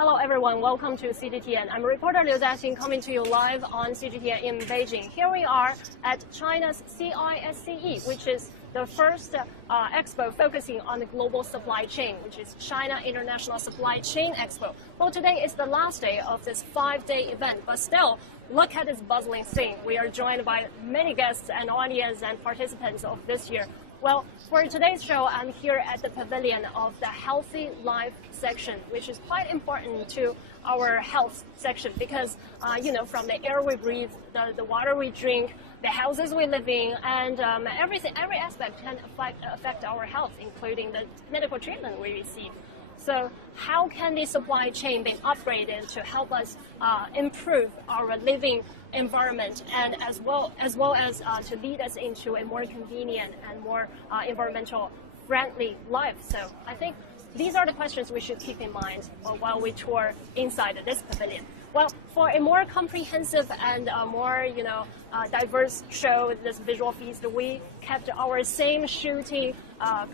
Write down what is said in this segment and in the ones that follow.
Hello everyone, welcome to CGTN. I'm reporter Liu Jiaxin coming to you live on CGTN in Beijing. Here we are at China's CISCE, which is the first expo focusing on the global supply chain, which is China International Supply Chain Expo. Well, today is the last day of this 5-day event, but still, look at this bustling scene. We are joined by many guests and audience and participants of this year. Well, for today's show, I'm here at the pavilion of the Healthy Life section, which is quite important to our health section because, from the air we breathe, the water we drink, the houses we live in, and every aspect can affect our health, including the medical treatment we receive. So how can the supply chain be upgraded to help us improve our living environment and as well as to lead us into a more convenient and more environmental friendly life? So I think these are the questions we should keep in mind while we tour inside this pavilion. Well, for a more comprehensive and more diverse show, this visual feast, we kept our same shooting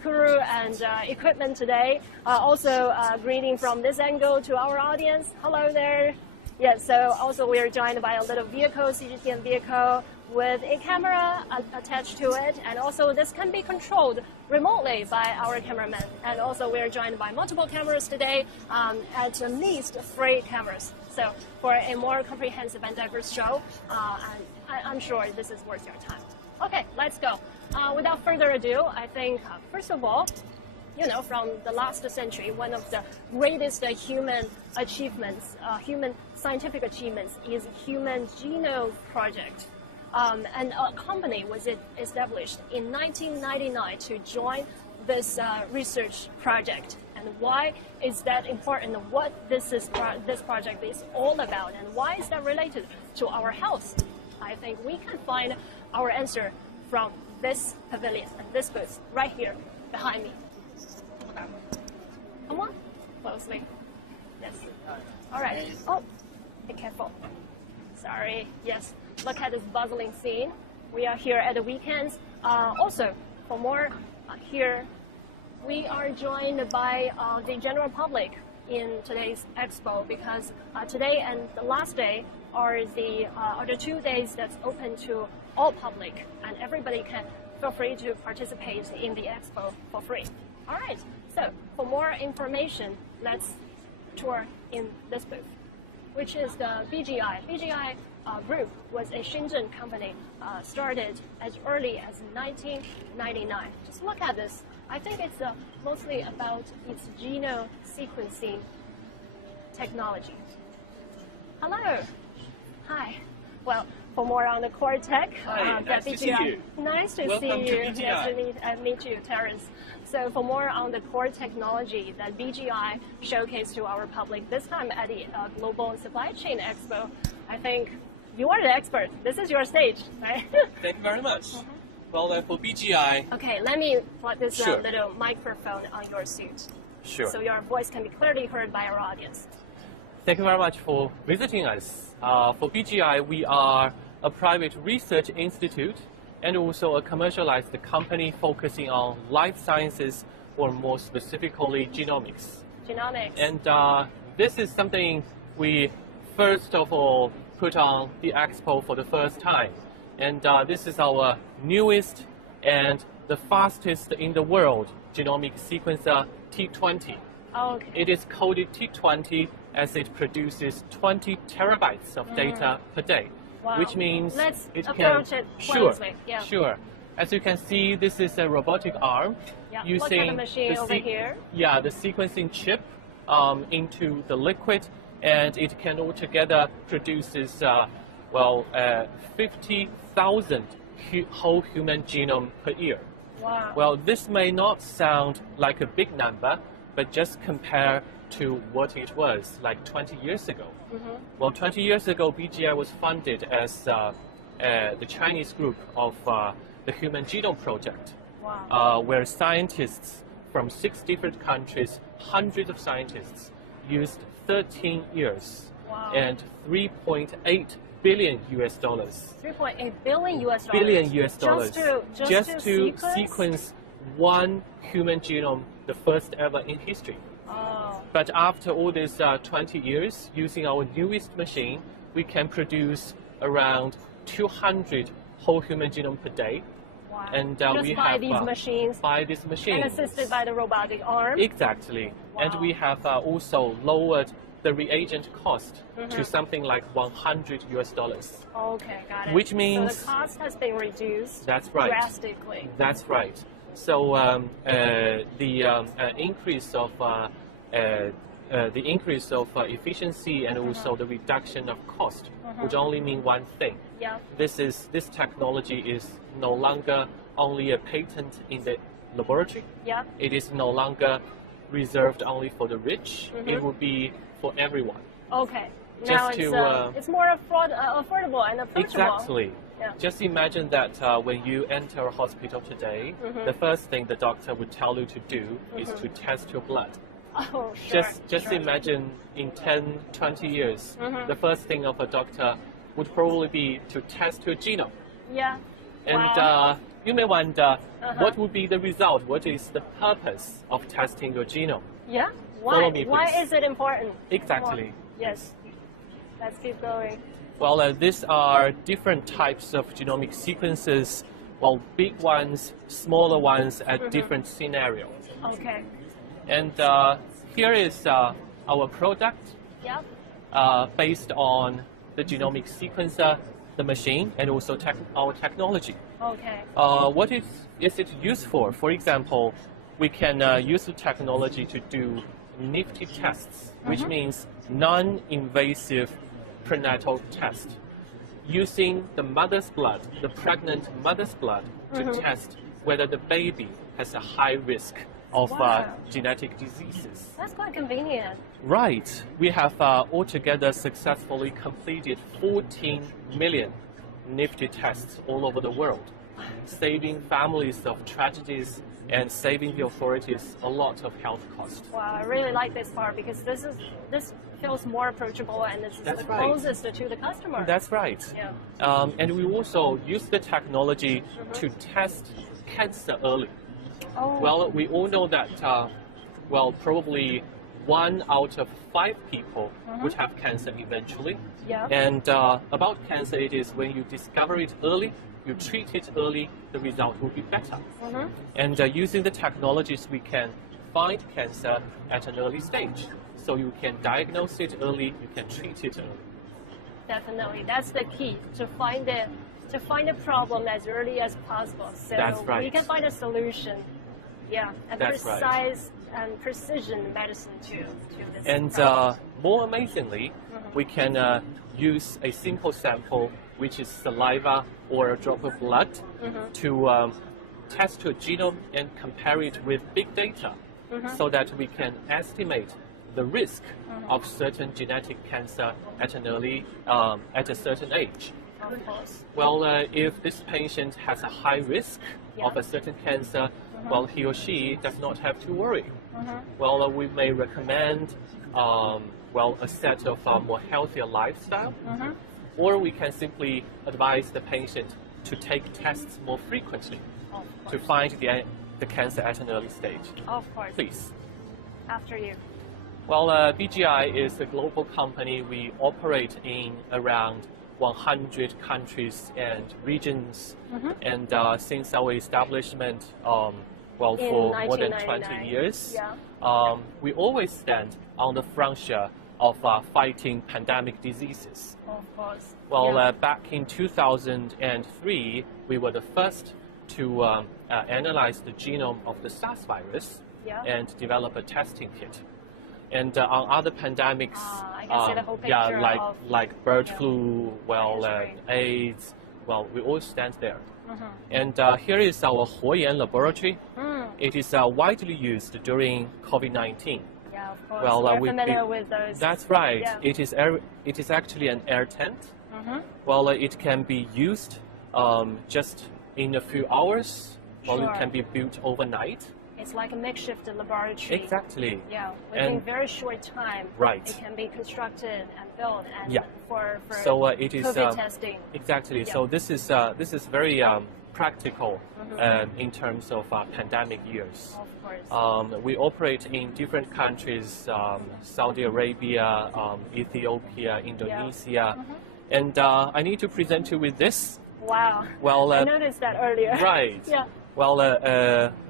crew and equipment today. Also, greeting from this angle to our audience. Hello there. Yeah, so also we are joined by a little vehicle, CGTN vehicle, with a camera attached to it, and also this can be controlled remotely by our cameraman. And also we are joined by multiple cameras today, at least 3 cameras. So for a more comprehensive and diverse show, I'm sure this is worth your time. Okay, let's go. Without further ado, I think, first of all, from the last century, one of the greatest human achievements, human scientific achievements is Human Genome Project. And a company was established in 1999 to join this research project. And why is that important? What this project is all about, and why is that related to our health? I think we can find our answer from this pavilion and this booth right here behind me. Come on, closely. Yes. All right. Oh, be careful. Sorry. Yes. Look at this bustling scene. We are here at the weekends. Also, for more here, we are joined by the general public in today's expo because today and the last day are the 2 days that's open to all public, and everybody can feel free to participate in the expo for free. All right. So for more information, let's tour in this booth, which is the BGI. BGI Group was a Shenzhen company started as early as 1999. Just look at this. I think it's mostly about its genome sequencing technology. Hello. Hi. Well, for more on the core tech, nice to see you. Nice to Welcome see to you. BGI. Nice to meet you, Terence. So for more on the core technology that BGI showcased to our public this time at the Global Supply Chain Expo, I think you are the expert. This is your stage, right? Thank you very much. Well, for BGI... Okay, let me plug this little microphone on your suit. Sure. So your voice can be clearly heard by our audience. Thank you very much for visiting us. For BGI, we are a private research institute and also a commercialized company focusing on life sciences, or more specifically, genomics. Genomics. And this is something we first of all put on the Expo for the first time. And this is our newest and the fastest in the world genomic sequencer, T20. Okay. It is coded T20 as it produces 20 terabytes of data per day. Wow. Which means let's it approach can... it closely. Yeah. Sure. As you can see, this is a robotic arm using look at the machine over here. Yeah, the sequencing chip into the liquid, and it can altogether produces 50,000 whole human genome per year. Wow. Well, this may not sound like a big number, but just compare to what it was like 20 years ago. Well, 20 years ago, BGI was funded as the Chinese group of the Human Genome Project, where scientists from 6 different countries, hundreds of scientists, used 13 years and $3.8 billion US. 3.8 billion US. Billion US dollars. Just to sequence one human genome, the first ever in history. Oh. But after all these 20 years, using our newest machine, we can produce around 200 whole human genome per day. Wow. And Just we by have these machines. by this machine. And assisted by the robotic arm. Exactly. Wow. And we have also lowered the reagent cost to something like $100 US. Okay, got it. Which means so the cost has been reduced. That's right. Drastically. That's right. So the increase of efficiency and also the reduction of cost would only mean one thing. Yeah. This technology is no longer only a patent in the laboratory. Yeah. It is no longer reserved only for the rich. It will be for everyone. Okay. Just Now it's more affordable and approachable. Exactly. Yeah. Just imagine that when you enter a hospital today, the first thing the doctor would tell you to do is to test your blood. Oh, sure. Just imagine in 10, 20 years, the first thing of a doctor would probably be to test your genome. Yeah. And Wow. you may wonder, what would be the result? What is the purpose of testing your genome? Yeah. Follow me, Why please. is it important? Exactly. Yes. Let's keep going. Well, these are different types of genomic sequences, well, big ones, smaller ones at different scenarios. Okay. And here is our product Yep. based on the genomic sequencer, the machine, and also our technology. Okay. What is it used for? For example, we can use the technology to do nifty tests, which means non-invasive prenatal test, using the mother's blood, the pregnant mother's blood, to test whether the baby has a high risk of genetic diseases. That's quite convenient. Right. We have altogether successfully completed 14 million nifty tests all over the world, saving families of tragedies and saving the authorities a lot of health costs. Wow, I really like this part because this feels more approachable and this is That's the right. closest to the customer. That's right. Yeah. And we also use the technology to test cancer early. Oh. Well, we all know that, probably 1 out of 5 people would have cancer eventually. Yeah. And about cancer, it is when you discover it early, you treat it early, the result will be better. And using the technologies, we can find cancer at an early stage. So you can diagnose it early, you can treat it early. Definitely, that's the key to find the problem as early as possible. So That's right. we can find a solution. Yeah, and That's right. precise and precision medicine to this. And problem. more amazingly, we can use a simple sample, which is saliva or a drop of blood, to test your genome and compare it with big data, so that we can estimate the risk of certain genetic cancer at a certain age. Of course. Well, if this patient has a high risk of a certain cancer, well, he or she does not have to worry. Well, we may recommend a set of more healthier lifestyle, or we can simply advise the patient to take tests more frequently to find the cancer at an early stage. Of course. Please. After you. Well, BGI is a global company. We operate in around 100 countries and regions, and since our establishment, for more than 20 years, we always stand on the frontier of fighting pandemic diseases. Of course. Well, back in 2003, we were the first to analyze the genome of the SARS virus and develop a testing kit. And on other pandemics, I can see the whole picture like bird flu, AIDS, we all stand there. And here is our Huoyan laboratory. It is widely used during COVID-19. Yeah, of course. Well, we're familiar with those. That's right. Yeah. It is actually an air tent. Well, it can be used just in a few hours. Well, it can be built overnight. It's like a makeshift laboratory. Exactly. Yeah, within very short time. Right. It can be constructed and built and for so it is COVID testing. Exactly. Yeah. So this is very practical in terms of pandemic years. Of course. We operate in different countries, Saudi Arabia, Ethiopia, Indonesia, and I need to present you with this. Wow. Well, I noticed that earlier. Right. Yeah. Well,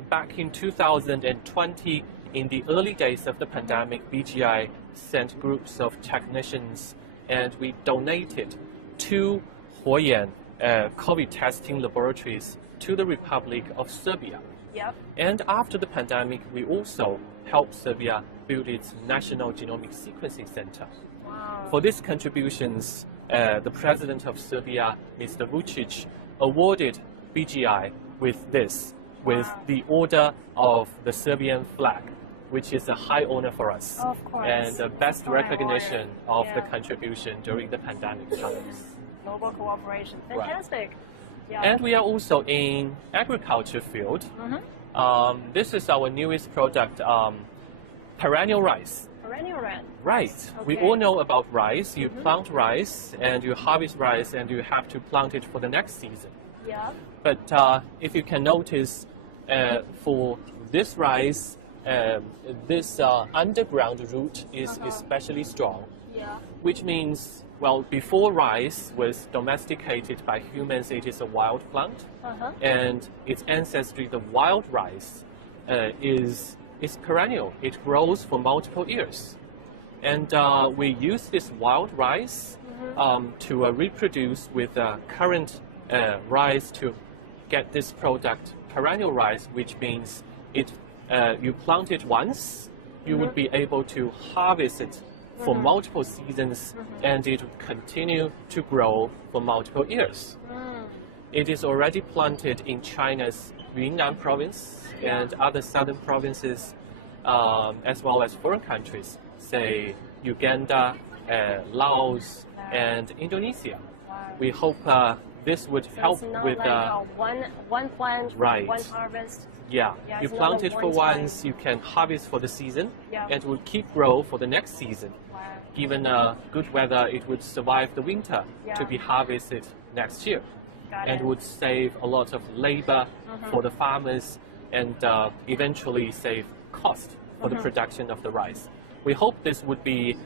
back in 2020, in the early days of the pandemic, BGI sent groups of technicians and we donated 2 Huoyan COVID testing laboratories to the Republic of Serbia. Yep. And after the pandemic, we also helped Serbia build its National Genomic Sequencing Center. Wow. For these contributions, the President of Serbia, Mr. Vučić, awarded BGI with this, with the Order of the Serbian flag, which is a high honor for us. Of course. And the best High recognition honor. of the contribution during the pandemic times. Global cooperation. Fantastic. Yeah. And we are also in agriculture field. This is our newest product, perennial rice. Perennial rice. Right. We Okay. all know about rice. You plant rice and you harvest rice and you have to plant it for the next season. Yeah. But if you can notice, for this rice, this underground root is especially strong, Yeah. which means, well, before rice was domesticated by humans, it is a wild plant, and its ancestry, the wild rice, is perennial. It grows for multiple years, and we use this wild rice to reproduce with current rice to get this product, perennial rice, which means it. You plant it once, you would be able to harvest it for multiple seasons, and it would continue to grow for multiple years. It is already planted in China's Yunnan province and other southern provinces, as well as foreign countries, say Uganda, Laos, and Indonesia. Wow. We hope this would help It's not with like one plant, Right. one harvest. Yeah, Yeah, you it's not plant a it for one-time. once, you can harvest for the season, Yeah. and it will keep grow for the next season. Wow. Given good weather, it would survive the winter to Yeah. be harvested next year, Got and it. would save a lot of labor for the farmers, and eventually save cost for the production of the rice. We hope this would be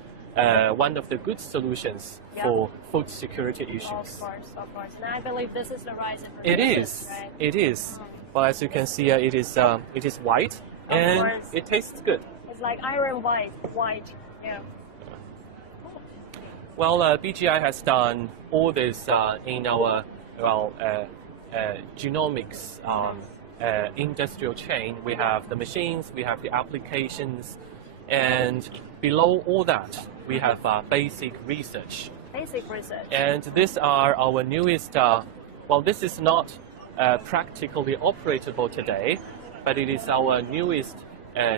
one of the good solutions Yeah. for food security Of issues. course, of course. And I believe this is the rice it It produces, is. right? It is. Well, as you can see, it is white, Of and course. it tastes good. It's like iron white, yeah. Well, BGI has done all this in our genomics industrial chain. We have the machines, we have the applications, and below all that, we have basic research. Basic research. And these are our newest. This is not practically operatable today, but it is our newest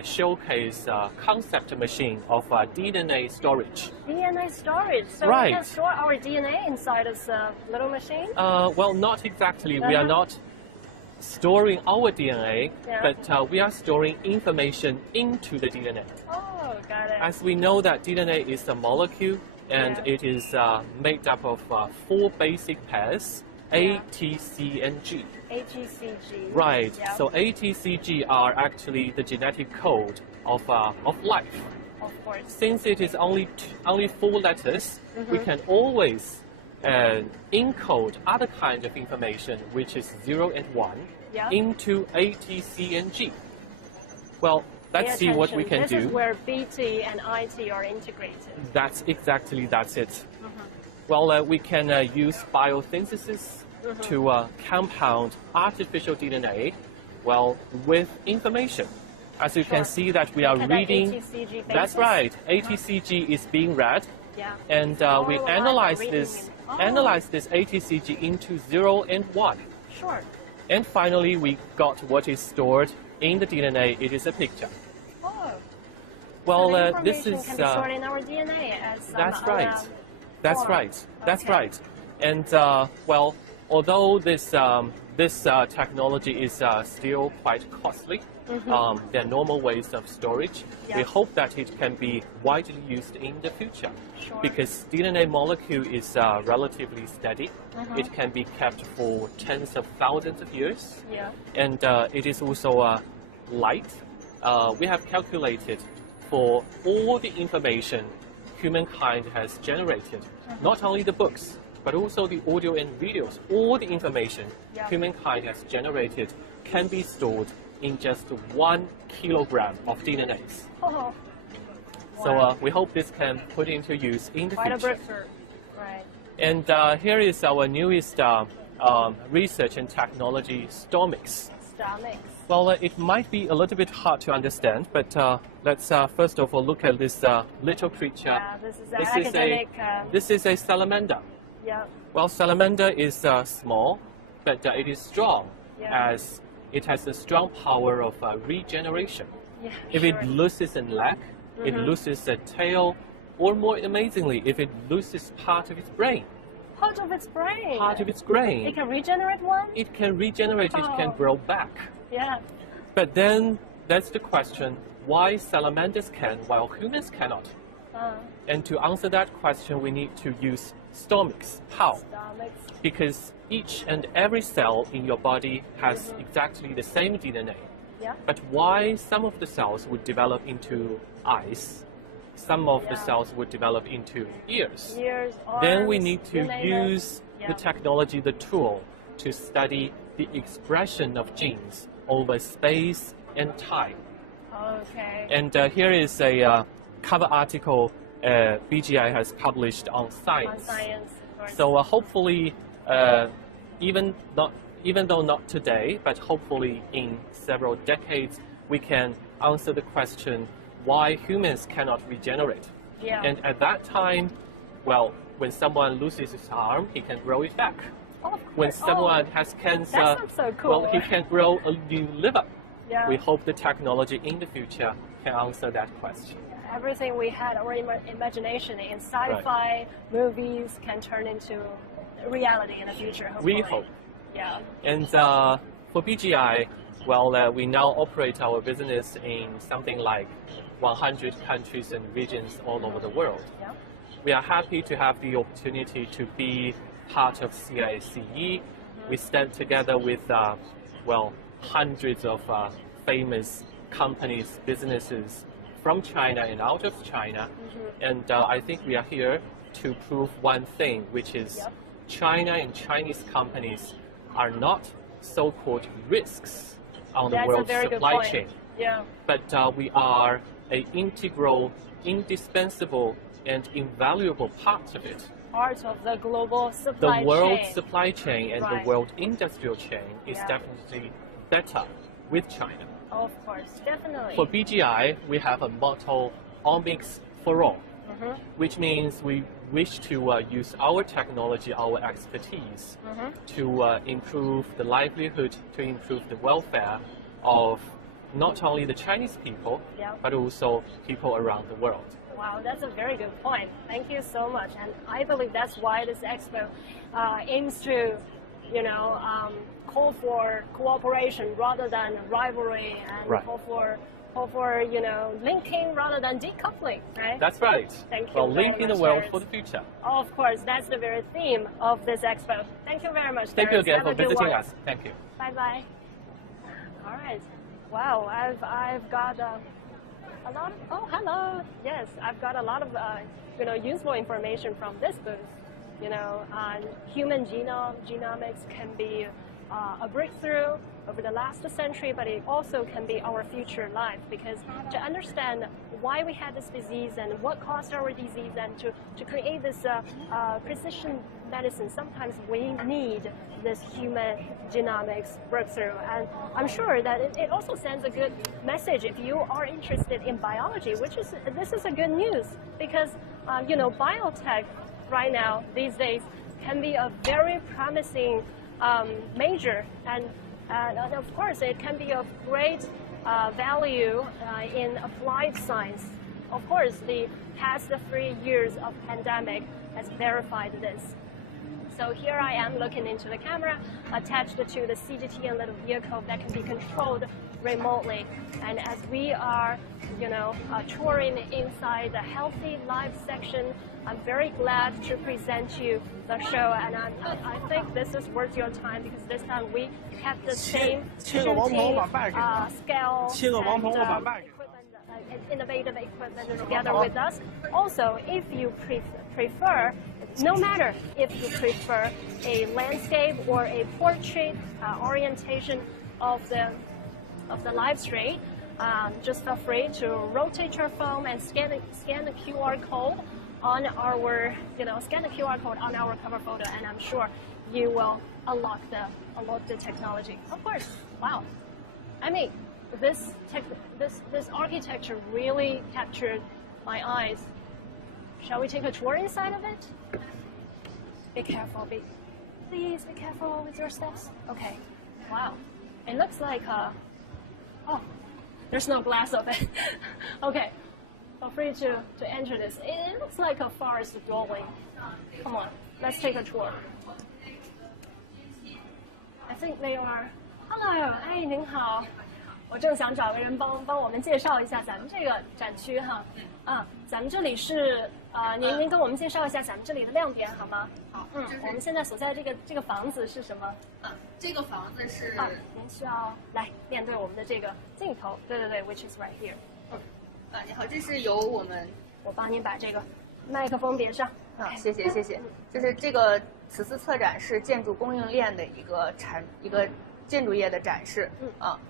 showcase concept machine of DNA storage. DNA storage. So Right. we can store our DNA inside this little machine? Well, not exactly. We are not storing our DNA, Yeah. but we are storing information into the DNA. Oh, got it. As we know that DNA is a molecule, and Yeah. it is made up of 4 basic pairs, A, T, C, and G. AGCG. Right. Yeah. So A, T, C, G are actually the genetic code of life. Of course. Since it is only 4 letters, we can always encode other kind of information, which is 0 and 1, Yeah. into A, T, C, and G. Well, let's Pay see what we attention. can This do. is where BT and IT are integrated. That's it. Well, we can use biosynthesis to compound artificial DNA, well, with information. As you can see that we are Look at that reading. ATCG basis. That's right. ATCG is being read, Yeah. and we Oh, analyze I'm this reading it. Oh. ATCG into 0 and 1. Sure. And finally, we got what is stored in the DNA. It is a picture. Oh. Well, So the this information is. can be stored in our DNA as That's some right. other That's form. right. That's Okay. right. And although this technology is still quite costly, their normal ways of storage. Yeah. We hope that it can be widely used in the future. Sure. Because DNA molecule is relatively steady. It can be kept for tens of thousands of years. Yeah. And it is also light. We have calculated for all the information humankind has generated, not only the books, but also the audio and videos, all the information humankind has generated can be stored in just 1 kilogram of DNAs. Oh. So Wow. we hope this can put into use in the Quite a future. breakthrough. Right. And here is our newest research and technology, STOMICS. Stomachs. Well, it might be a little bit hard to understand, but let's first of all look at this little creature. Yeah, this is an academic. This is a salamander. Yeah. Well, salamander is small, but it is strong as it has a strong power of regeneration. Yeah. If sure. it loses a leg, it loses a tail, or more amazingly, if it loses part of its brain. Part of its brain. Part of its brain. It can regenerate one. It can regenerate, it can Oh. grow back. Yeah. But then that's the question, why salamanders can while humans cannot? And to answer that question, we need to use STOMICS. How? Stomachs. Because each and every cell in your body has exactly the same DNA. Yeah. But why some of the cells would develop into eyes, some of the Yeah. cells would develop into ears? Ears, Then we arms, need to you name it. use Yeah. the technology, the tool, to study the expression of genes over space and time. Okay. And here is a cover article BGI has published on Science. On science. Of course. So hopefully, even though not today, but hopefully in several decades, we can answer the question why humans cannot regenerate. Yeah. And at that time, well, when someone loses his arm, he can grow it back. Oh, of When course. someone has cancer, that sounds so cool. well, he can grow a new liver. Yeah. We hope the technology in the future can answer that question. Everything we had our imagination in sci-fi movies can turn into reality in the future. Hopefully. We hope. Yeah. And for BGI, well, we now operate our business in something like 100 countries and regions all over the world. Yeah. We are happy to have the opportunity to be part of CISCE. We stand together with, well, hundreds of famous companies, businesses from China and out of China. And I think we are here to prove one thing, which is China and Chinese companies are not so-called risks on the That's a world's very good supply point. chain, Yeah. but we are an integral, indispensable, and invaluable part of it. Part of the global The supply world chain. supply chain and Right. the world industrial chain is Yeah. definitely better with China. Of course, definitely. For BGI, we have a motto, all mix for all, which means we wish to use our technology, our expertise to improve the livelihood, to improve the welfare of not only the Chinese people, Yeah. but also people around the world. Wow, that's a very good point. Thank you so much. And I believe that's why this expo aims to, call for cooperation rather than rivalry, and Right. call for linking rather than decoupling, right? That's right. Thank you Well, very linking the much, world Terrence. for the future. Of course, that's the very theme of this expo. Thank you very much. Thank you Terrence. again Have for a good visiting one. us. Thank you. Bye bye. All right. Wow, I've got a lot of, oh, hello. Yes, I've got a lot of useful information from this booth. Human genomics can be a breakthrough over the last century, but it also can be our future life, because to understand why we had this disease and what caused our disease, and to create this precision medicine, sometimes we need this human genomics breakthrough. And I'm sure that it also sends a good message if you are interested in biology, this is a good news, because biotech right now, these days, can be a very promising major, and of course it can be of great value in applied science. Of course, the past 3 years of pandemic has verified this. So here I am looking into the camera attached to the CGTN little vehicle that can be controlled remotely. And as we are, touring inside the Healthy Life section, I'm very glad to present you the show. And I think this is worth your time because this time we have the same shooting scale and innovative equipment together with us. Also, if you prefer, no matter if you prefer a landscape or a portrait orientation of the live stream, just feel free to rotate your phone and scan the QR code on our cover photo, and I'm sure you will unlock the technology. Of course, wow. I mean, this architecture really captured my eyes. Shall we take a tour inside of it? Be careful, please be careful with your steps. Okay, wow. It looks like oh, there's no glass of it. Okay, feel free to enter this. It looks like a forest dwelling. Come on, let's take a tour. I think they are. Hello， 哎，您好。我正想找个人帮我们介绍一下咱们这个展区哈。咱们这里是您跟我们介绍一下咱们这里的亮点好吗？好，我们现在所在的这个房子是什么？这个房子是您需要来面对我们的这个镜头，对，which is right here。你好，这是由我帮您把这个麦克风别上。谢谢。就是这个此次策展是建筑供应链的一个建筑业的展示，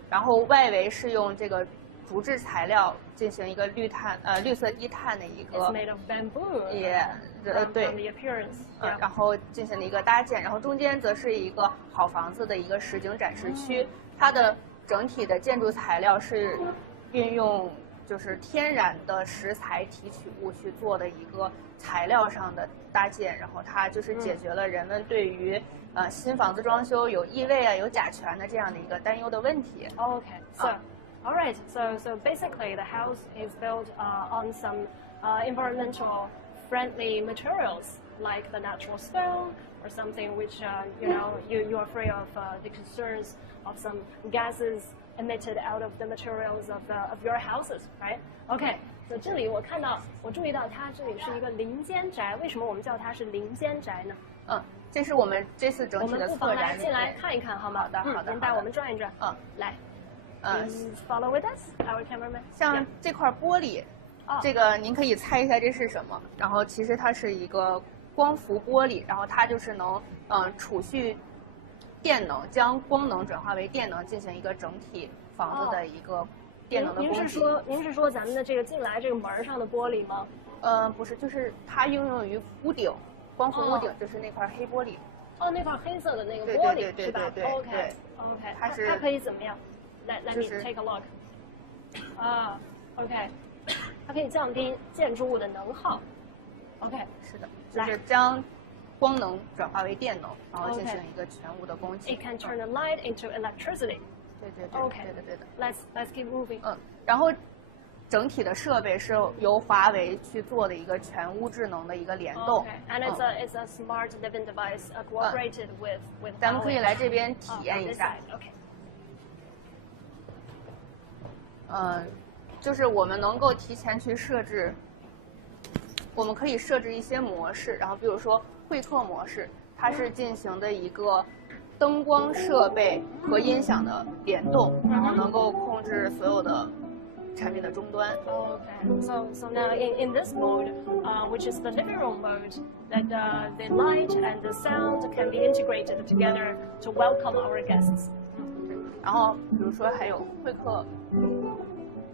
然后外围是用这个竹制材料进行一个绿色低碳的一个 It's made of bamboo. 对 the appearance. 然后进行了一个搭建，然后中间则是一个好房子的一个实景展示区，它的整体的建筑材料是运用就是天然的石材提取物去做的一个材料上的搭建，然后它就是解决了人们对于新房子装修有异味有甲醛的这样的一个担忧的问题。Okay, all right. So basically, the house is built on some environmental friendly materials like the natural stone or something which you're afraid of the concerns of some gases emitted out of the materials of your houses, right? Okay. So 这里我注意到它这里是一个林间宅，为什么我们叫它是林间宅呢？这是我们这次整体的策展。进来看一看，好吗？好的。您带我们转一转。来。Follow with us, our cameraman. 像这块玻璃，这个您可以猜一下这是什么？然后其实它是一个光伏玻璃，然后它就是能储蓄电能，将光能转化为电能，进行一个整体房子的一个电能的供给。您是说咱们的这个进来这个门上的玻璃吗？不是，就是它应用于屋顶，光伏屋顶就是那块黑玻璃。那块黑色的那个玻璃是吧？对。OK， 它可以怎么样？Let me take a look. OK， 它可以降低建筑物的能耗。OK， 是的，就是将光能转化为电能，然后进行一个全屋的供给。It can turn the light into electricity. 对。OK， 对的。Let's keep moving. 然后整体的设备是由华为去做的一个全屋智能的一个联动。And it's a smart living device cooperated with. 咱们可以来这边体验一下。OK。就是我们能够提前去设置，我们可以设置一些模式，然后比如说会客模式，它是进行的一个灯光设备和音响的联动，然后能够控制所有的产品的终端。Okay, so now in this mode, which is the living room mode, that the light and the sound can be integrated together to welcome our guests. 然后比如说还有会客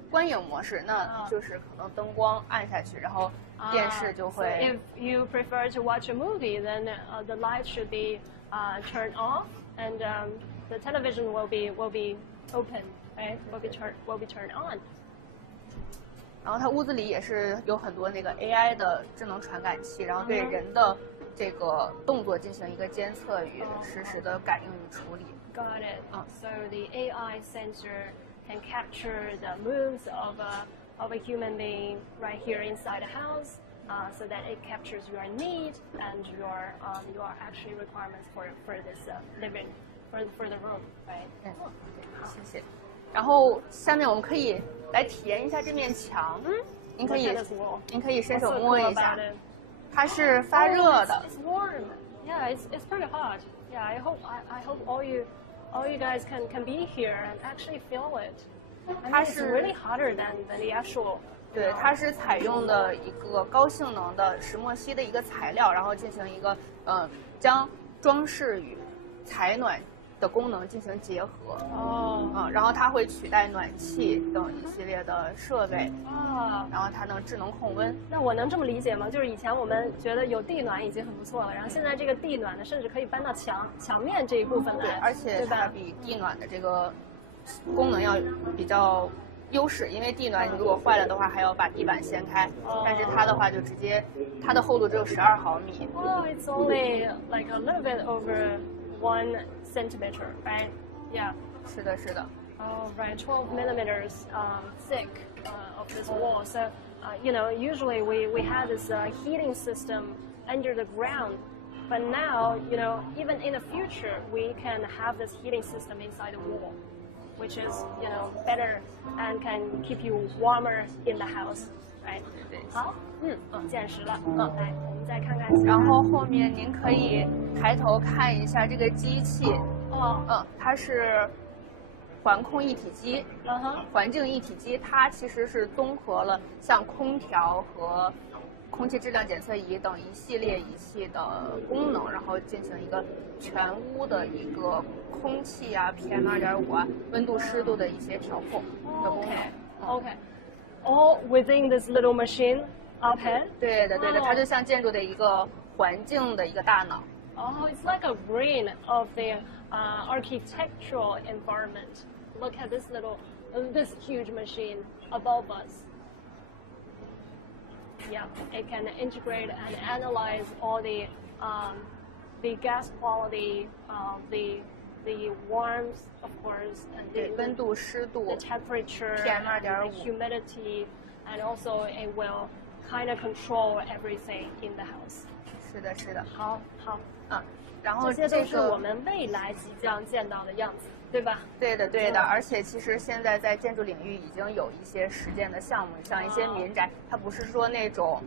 观影模式，那就是可能灯光按下去，然后电视就会。So if you prefer to watch a movie, then the light should be turned off, and the television will be open, right? Will be turned on. 然后它屋子里也是有很多那个 AI 的智能传感器，然后对人的这个动作进行一个监测与实时的感应与处理。Got it. So the AI sensor can capture the moves of a human being right here inside a house, so that it captures your need and your actually requirements for this living for the room, right? 谢谢。然后下面我们可以来体验一下这面墙，您可以伸手摸一下，它是发热的。It's warm. Yeah, it's pretty hot. Yeah, I hope all you guys can be here and actually feel it. It's really hotter than the actual. 对，它是采用的一个高性能的石墨烯的一个材料，然后进行一个将装饰与采暖的功能进行结合。然后它会取代暖气等一系列的设备。然后它能智能控温。那我能这么理解吗？就是以前我们觉得有地暖已经很不错了，然后现在这个地暖呢，甚至可以搬到墙面这一部分来。对，而且它比地暖的这个功能要比较优势，因为地暖你如果坏了的话，还要把地板掀开，但是它的话就直接，它的厚度只有12毫米。It's only like a little bit over 1 centimeter, right? Yeah. 是的，是的。Right, 12 millimeters thick of this wall. So, usually we had this heating system under the ground, but now, even in the future, we can have this heating system inside the wall, which is, better and can keep you warmer in the house, right? 对。好，见识了。来，我们再看看。然后后面您可以抬头看一下这个机器。它是环控一体机，环境一体机，它其实是综合了像空调和空气质量检测仪等一系列仪器的功能，然后进行一个全屋的一个空气啊、PM2.5啊、温度、湿度的一些调控的功能。Okay. All within this little machine up here? 对的，它就像建筑的一个环境的一个大脑。It's like a brain of the architectural environment. Look at this huge machine above us. Yeah, it can integrate and analyze all the gas quality, the warmth, of course, and the 温度、湿度、 the temperature, PM2.5 the humidity, and also it will kind of control everything in the house. 是的，是的。好。然后这些都是我们未来即将见到的样子，对吧？对的，而且其实现在在建筑领域已经有一些实践的项目，像一些民宅，它不是说那种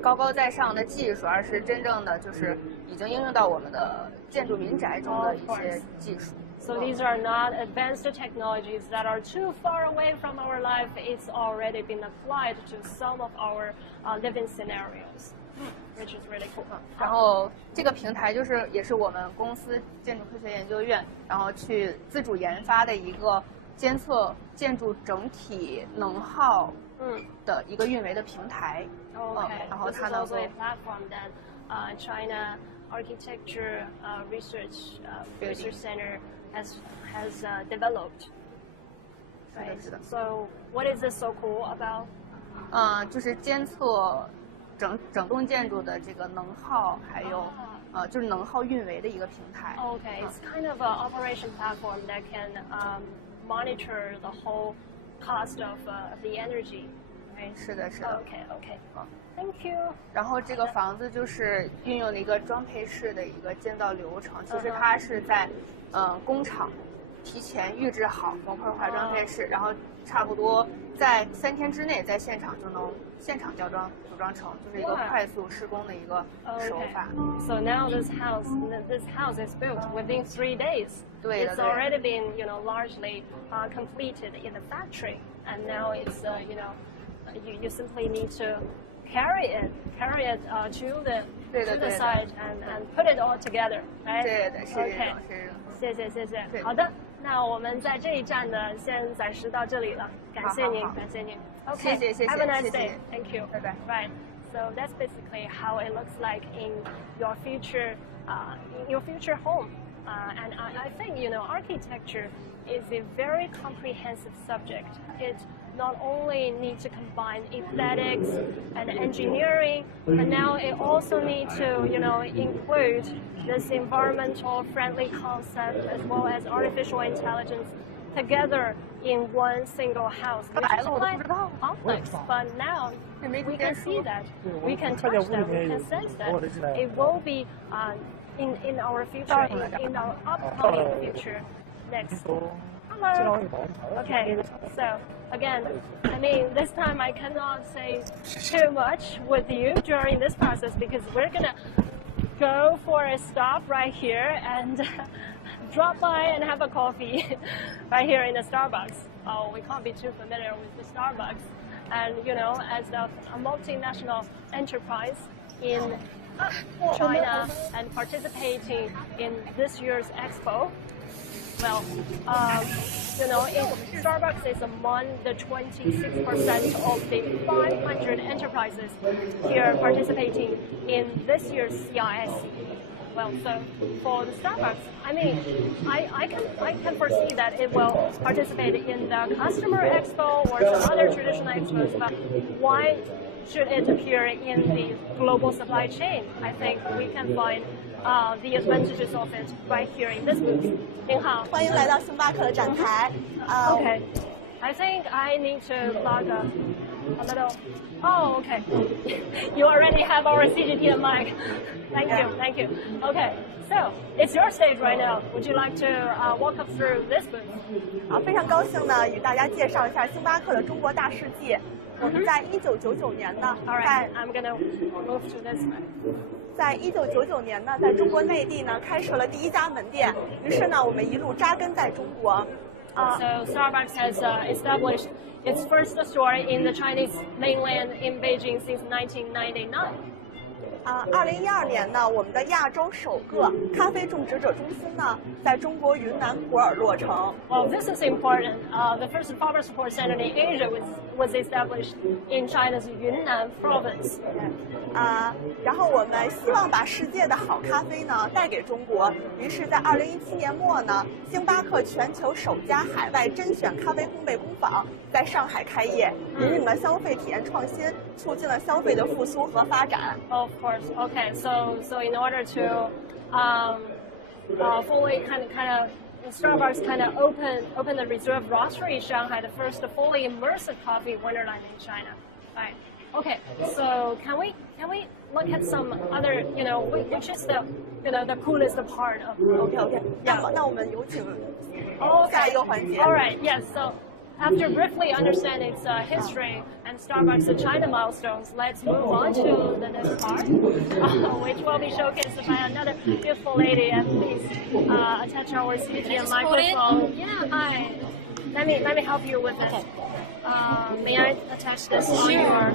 高高在上的技术，而是真正的就是已经应用到我们的建筑民宅中的一些技术。So these are not advanced technologies that are too far away from our life. It's already been applied to some of our living scenarios, which is really cool. 然后这个平台也是我们公司建筑科学研究院，然后去自主研发的一个监测建筑整体能耗的一个运维的平台。然后它能够 a platform that China Architecture Research Center has developed. Right. So what is this so cool about? 就是监测整栋建筑的这个能耗，还有就是能耗运维的一个平台。Okay, it's kind of an operation platform that can monitor the whole cost of the energy. Right? 是的。Okay. Thank you. 然后这个房子就是运用了一个装配式的一个建造流程，其实它是在工厂提前预制好模块化装配式，然后差不多在3天之内在现场就能现场组装成，就是一个快速施工的一个手法。So now this house is built within 3 days. It's already been largely completed in the factory, and now it's you simply need to carry it to the site and put it all together, right? 对的，是这种。谢谢。好的，那我们在这一站呢，先暂时到这里了。感谢您。Okay. 谢谢。 Have a nice day. Thank you. 拜拜。 Right. So that's basically how it looks like in your future home. And I think architecture is a very comprehensive subject. It not only needs to combine aesthetics and engineering, but now it also needs to include this environmental friendly concept as well as artificial intelligence together in one single house, which is quite complex. But now we can see that, we can touch that, we can sense that it will be in our future, in our upcoming future next. Hello. Okay, so again, I mean, this time I cannot say too much with you during this process because we're gonna go for a stop right here and drop by and have a coffee right here in the Starbucks. Oh, we can't be too familiar with the Starbucks. And you know, as a multinational enterprise in China and participating in this year's Expo, well, you know, Starbucks is among the 26% of the 500 enterprises here participating in this year's CISCE. Well, so for the Starbucks, I mean, I can foresee that it will participate in the customer expo or some other traditional expos, but why should it appear in the global supply chain? I think we can find the advantages of it right here in this booth. 您好，欢迎来到星巴克的展台。Okay, I think I need to log a little. Oh, okay. You already have our CGTN mic. Thank you, thank you. Okay, so it's your stage right now. Would you like to walk us through this booth? 非常高兴呢，与大家介绍一下星巴克的中国大世界。我们在1999年呢， Alright, I'm gonna move to this one. 在1999年呢，在中国内地呢开设了第一家门店，于是呢，我们一路扎根在中国。So Starbucks has established its first store in the Chinese mainland in Beijing since 1999. 2012年呢，我们的亚洲首个咖啡种植者中心呢，在中国云南普洱落成。Well, this is important. The first farmer support center in Asia was established in China's Yunnan province. 然后我们希望把世界的好咖啡呢带给中国，于是，在2017年末呢，星巴克全球首家海外甄选咖啡烘焙工坊在上海开业，引领了消费体验创新，促进了消费的复苏和发展。Of course. Okay. So in order to fully kind of Starbucks kind of open the Reserve Roastery in Shanghai, the first fully immersive coffee wonderland in China. Right. Okay. So can we look at some other, you know, which is the the coolest part of? OK. 那我们有请下一个环节。All right. Yes. So after briefly understanding its history and Starbucks' China milestones, let's move on to the next part, which will be showcased by another beautiful lady. And please attach our CGTN microphone. Yeah, hi. Let me help you with this. May I attach this on your?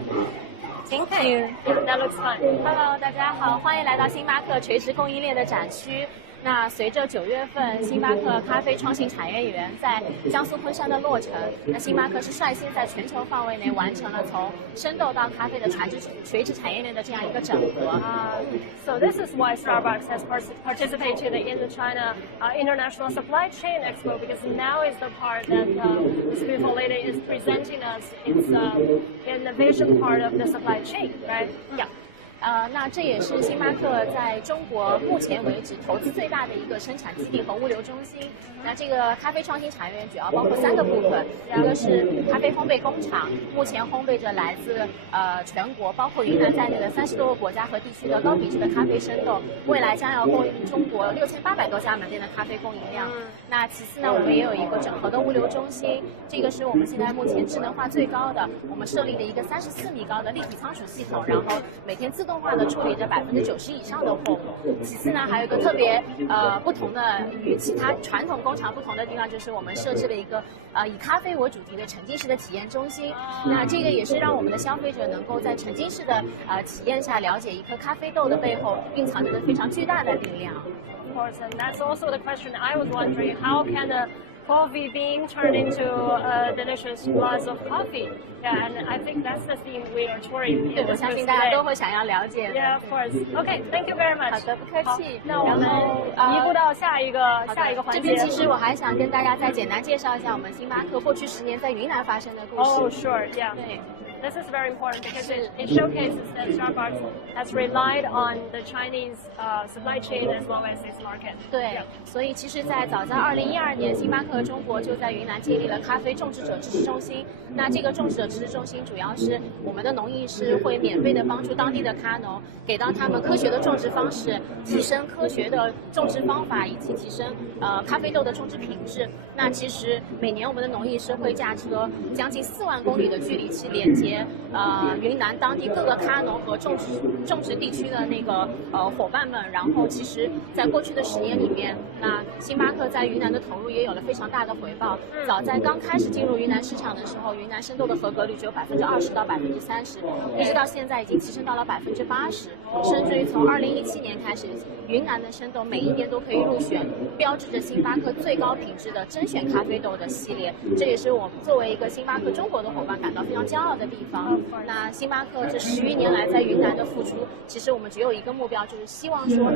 Thank you. That looks fun. Hello， 大家好，欢迎来到星巴克垂直供应链的展区。那随着9月份星巴克咖啡创新产业园在江苏昆山的落成，那星巴克是率先在全球范围内完成了从生豆到咖啡的垂直产业链的这样一个整合。So this is why Starbucks has participated in the China International Supply Chain Expo, because now is the part that this beautiful lady is presenting us. It's innovation part of the supply chain, right? Yeah. 那这也是星巴克在中国目前为止投资最大的一个生产基地和物流中心。那这个咖啡创新产业园主要包括3个部分，一个是咖啡烘焙工厂，目前烘焙着来自全国包括云南在内的30多个国家和地区的高品质的咖啡生豆，未来将要供应中国6800多家门店的咖啡供应量。那其次呢，我们也有一个整合的物流中心，这个是我们现在目前智能化最高的，我们设立了一个34米高的立体仓储系统，然后每天自动化的处理着90%以上的货物。其次呢，还有一个特别不同的与其他传统工厂不同的地方，就是我们设置了一个以咖啡为主题的沉浸式的体验中心。那这个也是让我们的消费者能够在沉浸式的体验下了解一颗咖啡豆的背后蕴藏着非常巨大的力量。Of course, and that's also the question I was wondering: how can a coffee being turned into a delicious glass of coffee? Yeah, and I think that's the theme we are touring. 对，我相信大家都会想要了解的。Yeah, of course. Okay, thank you very much. 好的，不客气。那我们移步到下一个环节。这边其实我还想跟大家再简单介绍一下我们星巴克过去10年在云南发生的故事。Oh, sure, yeah. 对。this is very important because it showcases that Starbucks has relied on the Chinese supply chain as well as its market. 对，所以其实早在2012年，星巴克中国就在云南建立了咖啡种植者支持中心。那这个种植者支持中心主要是我们的农艺师会免费的帮助当地的咖农，给到他们科学的种植方式，提升科学的种植方法，以及提升咖啡豆的种植品质。那其实每年我们的农艺师会驾车将近4万公里的距离去连接云南当地各个咖农和种植地区的那个伙伴们。然后其实在过去的10年里面，那星巴克在云南的投入也有了非常大的回报。早在刚开始进入云南市场的时候，云南生豆的合格率只有20%到30%，一直到现在已经提升到了80%，甚至于从2017年开始，云南的生豆每一年都可以入选标志着星巴克最高品质的甄选咖啡豆的系列。这也是我们作为一个星巴克中国的伙伴感到非常骄傲的地方。那星巴克这11年来在云南的付出，其实我们只有一个目标，就是希望说，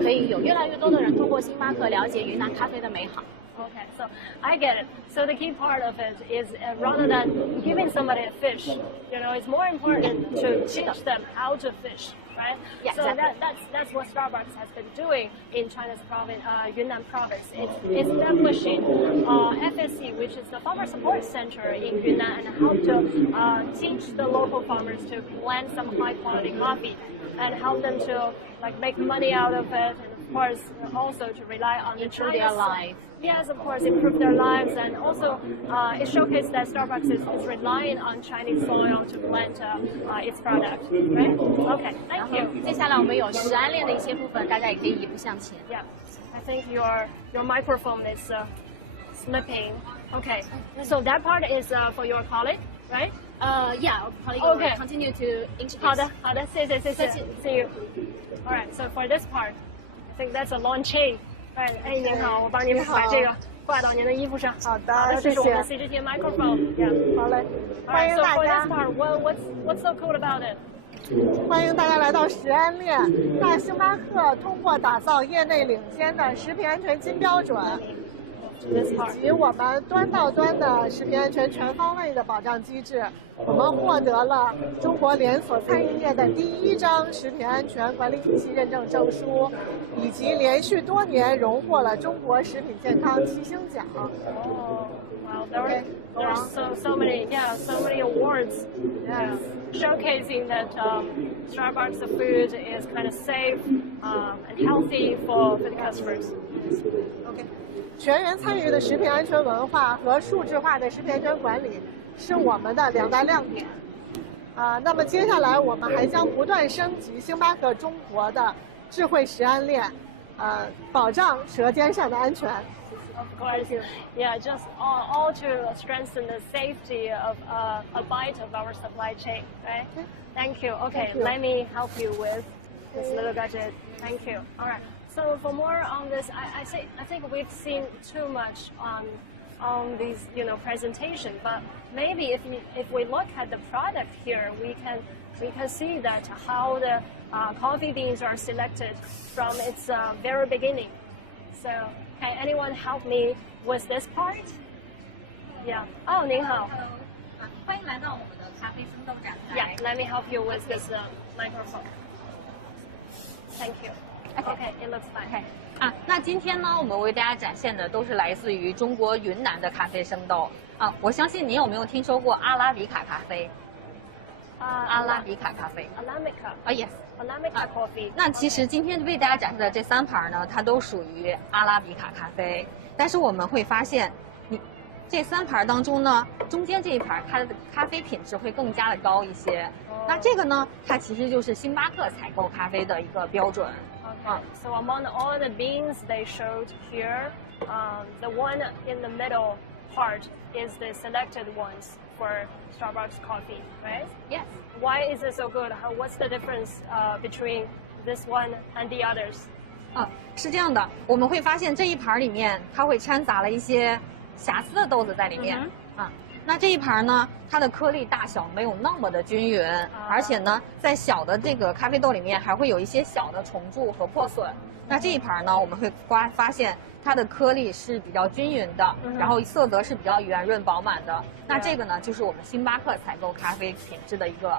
可以有越来越多的人通过星巴克了解云南咖啡的美好。Okay, so I get it. So the key part of it is rather than giving somebody a fish, it's more important to teach them how to fish, right? Yeah, so exactly. that's what Starbucks has been doing in China's province, Yunnan province. It's establishing FSC, which is the Farmer Support Center in Yunnan, and help to teach the local farmers to plant some high quality coffee and help them to make money out of it, and of course also to rely on improve their life. Yes, of course, improve their lives, and also it showcases that Starbucks is relying on Chinese soil to plant its product, right? Okay, thank you. 接下来我们有食安链的一些部分，大家也可以移步向前。Yeah, I think your microphone is slipping. Okay, so that part is for your colleague, right? Yeah, our colleague Okay. will continue to introduce. 好的，谢谢。See you. All right, so for this part, I think that's a long chain. Right, 您好，我帮您把这个挂到您的衣服上。好的，谢谢。这是我们的 CGTN microphone. Yeah. 好嘞， All 欢 right, 迎 so 大 for 家 this。part, what's so cool about it? 欢迎大家来到食安链。那星巴克通过打造业内领先的食品安全金标准， This 以 part. 及我们端到端的食品安全全方位的保障机制，我们获得了中国连锁餐饮业的第1张食品安全管理体系认证证书，以及连续多年荣获了中国食品健康7星奖。 Oh, wow, there Okay, go are on. so many awards. Yeah, showcasing that Starbucks food is kind of safe and healthy for the customers. OK， 全员参与的食品安全文化和数字化的食品安全管理是我们的2大亮点。那么接下来我们还将不断升级星巴克中国的智慧食安链，保障舌尖上的安全。 Of course, yeah, just all to strengthen the safety of a bite of our supply chain, right? Thank you. Okay, Thank you. let me help you with this little gadget. Thank you. All right. So for more on this, I think we've seen too much on these presentation, but maybe if we look at the product here, we can see that how the coffee beans are selected from its very beginning. So can anyone help me with this part? Yeah. Oh, 您好。欢迎来到我们的咖啡生豆展台。 Yeah. Let me help you with this microphone. Thank you. Okay, it looks fine. 那今天呢，我们为大家展现的都是来自于中国云南的咖啡生豆啊。我相信您有没有听说过阿拉比卡咖啡？阿拉比卡咖啡。Alamika. Yes。 Alamika coffee. 那其实今天为大家展示的这3盘呢，它都属于阿拉比卡咖啡。但是我们会发现，这3盘当中呢，中间这一盘它的咖啡品质会更加的高一些。那这个呢，它其实就是星巴克采购咖啡的一个标准。 Okay. So among all the beans they showed here, the one in the middle part is the selected ones for Starbucks coffee, right? Yes. Why is it so good? What's the difference between this one and the others? 是这样的，我们会发现这一盘里面它会掺杂了一些瑕疵的豆子在里面。那这一盘呢，它的颗粒大小没有那么的均匀，而且呢，在小的这个咖啡豆里面还会有一些小的虫蛀和破损。那这一盘呢，我们会发现它的颗粒是比较均匀的，然后色泽是比较圆润饱满的。那这个呢，就是我们星巴克采购咖啡品质的一个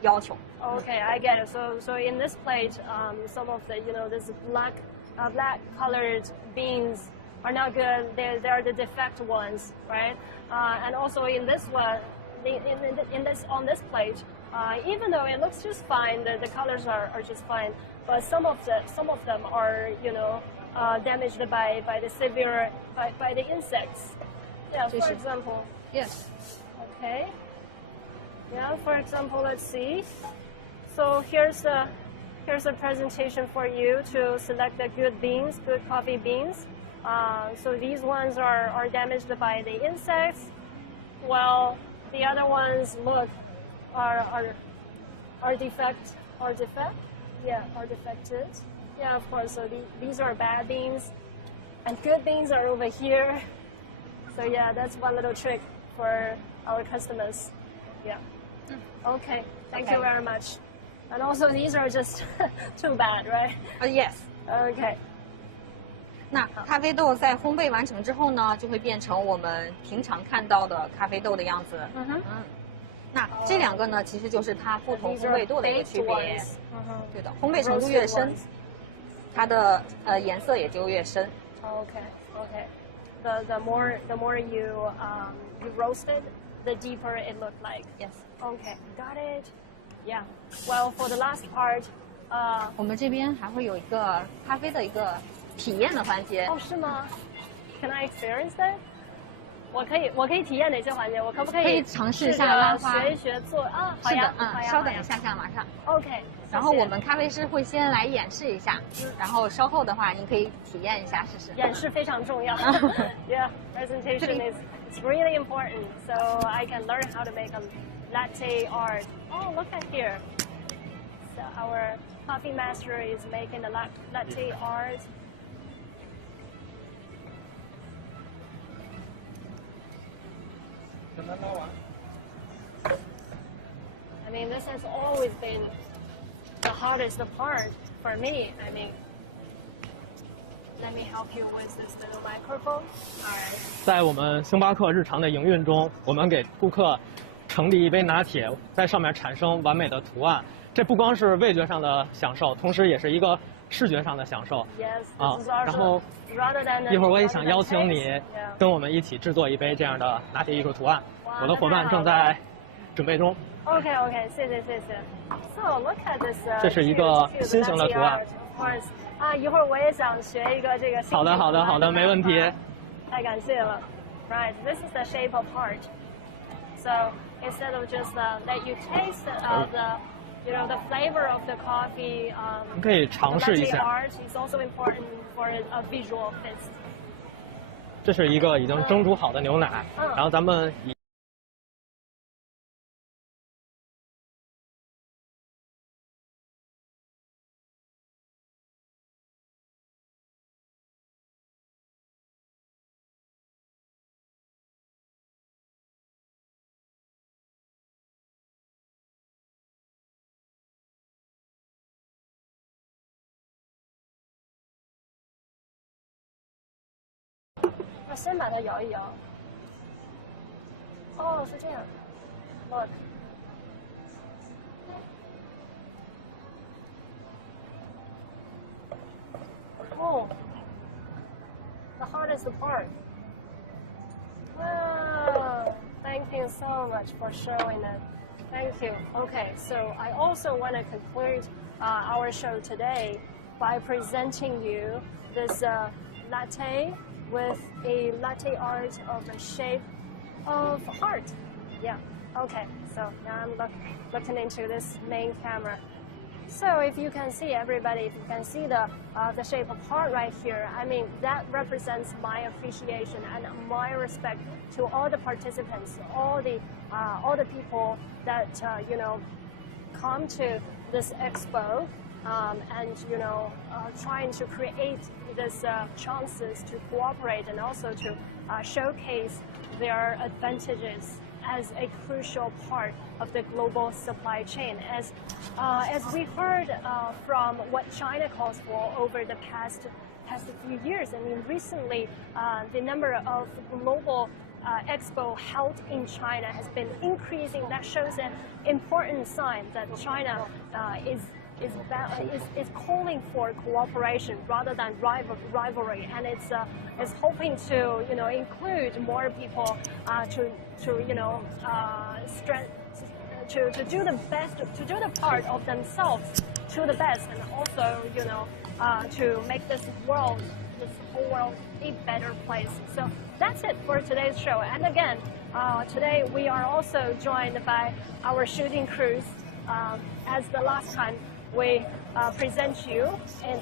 要求。Okay, I get it. So in this plate, some of the this black colored beans are not good. They're the defect ones, right? And also in this one, on this plate, even though it looks just fine, the colors are just fine, but some of them are damaged by the severe by the insects. Yeah, for example. Yes. Okay. Yeah, for example, let's see. So here's a presentation for you to select the good beans, good coffee beans. So these ones are damaged by the insects, while the other ones are defect. Yeah, are defected. Yeah, of course. So these are bad beans, and good beans are over here. So yeah, that's one little trick for our customers. Yeah. Okay. Thank you very much. And also these are just too bad, right? Yes. Okay. 那咖啡豆在烘焙完成之后呢，就会变成我们平常看到的咖啡豆的样子。那这两个呢，其实就是它不同烘焙度的一个区别。对的，烘焙程度越深，它的颜色也就越深。Okay. The more you roast it, the deeper it looked like. Yes. Okay, got it. Yeah. Well, for the last part, 我们这边还会有一个咖啡的一个体验的环节。哦，是吗 ？Can I experience that? 我可以体验哪些环节？我可不可以？可以尝试一下拉花，学一学做啊？好是呀，的，稍等一下下，马上。OK。然后我们咖啡师会先来演示一下，然后稍后的话您可以体验一下试试。演示非常重要。Yeah, presentation is really important, so I can learn how to make a latte art. Oh, look at here. So our coffee master is making the latte art. I mean, this has always been the hardest part for me. I mean, let me help you with this little microphone. All right. 在我们星巴克日常的营运中，我们给顾客盛递一杯拿铁，在上面产生完美的图案。这不光是味觉上的享受，同时也是一个视觉上的享受。然后一会儿我也想邀请你跟我们一起制作一杯这样的拿铁艺术图案。我的伙伴正在准备中。OK， 谢谢。So look at this. 这是一个新型的图案。一会儿我也想学一个这个。好的，没问题。太感谢了。Right, this is the shape of heart. So instead of just let you taste the flavor of the coffee, 你可以尝试一下。Art is also important for a visual feast. 这是一个已经蒸煮好的牛奶，然后咱们以那先把它摇一摇。哦，是这样。Look. Oh, the hardest part. Wow, thank you so much for showing it. Thank you. Okay, so I also want to conclude our show today by presenting you this latte with a latte art of the shape of heart. Yeah. Okay. So now I'm looking into this main camera. So if you can see, everybody, if you can see the shape of heart right here, I mean that represents my appreciation and my respect to all the participants, all the people that come to this expo. And trying to create these chances to cooperate and also to showcase their advantages as a crucial part of the global supply chain. As we heard from what China calls for over the past few years, I mean, recently the number of global Expo held in China has been increasing. That shows an important sign that China is calling for cooperation rather than rivalry, and it's hoping to include more people to do the best, to do the part of themselves to the best, and also to make this whole world a better place. So that's it for today's show. And again, today we are also joined by our shooting crews. As the last time, we present you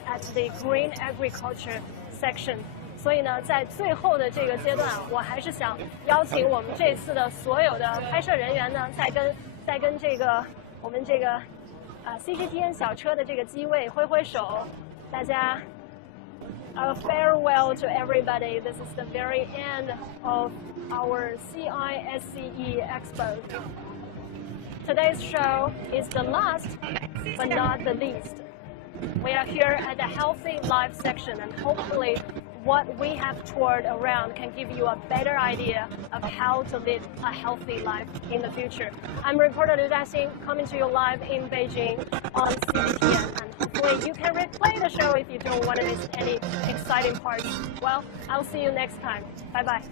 at the green agriculture section. 所以呢，在最后的这个阶段，我还是想邀请我们这次的所有的拍摄人员呢，再跟这个我们这个CGTN 小车的这个机位挥挥手，大家。A farewell to everybody. This is the very end of our CISCE Expo. Today's show is the last, but not the least. We are here at the Healthy Life section, and hopefully what we have toured around can give you a better idea of how to live a healthy life in the future. I'm reporter Liu Jiaxin, coming to you live in Beijing on CGTN, and hopefully you can replay the show if you don't want to miss any exciting parts. Well, I'll see you next time. Bye-bye.